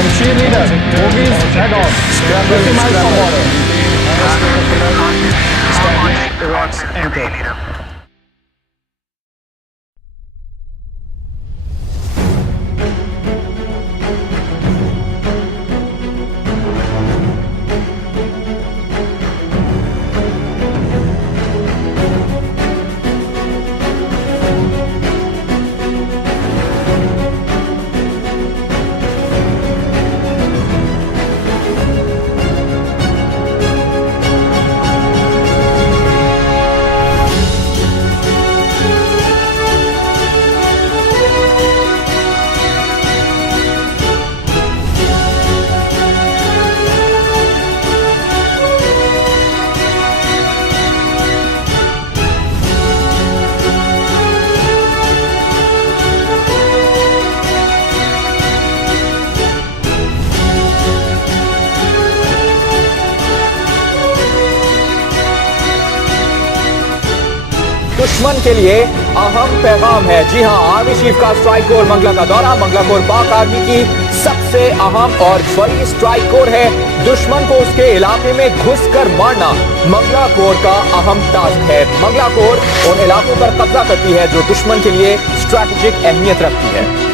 Shemshir leader, movies head on. They are 50 miles from border. Establish Iraq's anchor. दुश्मन के लिए अहम पैगाम है। जी हां, आर्मी चीफ का स्ट्राइक कोर मंगला का दौरा। मंगला कोर पाक आर्मी की सबसे अहम और बड़ी स्ट्राइक कोर है। दुश्मन को उसके इलाके में घुसकर मारना मंगला कोर का अहम टास्क है। मंगला कोर उन इलाकों पर कब्जा करती है जो दुश्मन के लिए स्ट्रैटेजिक अहमियत रखती है।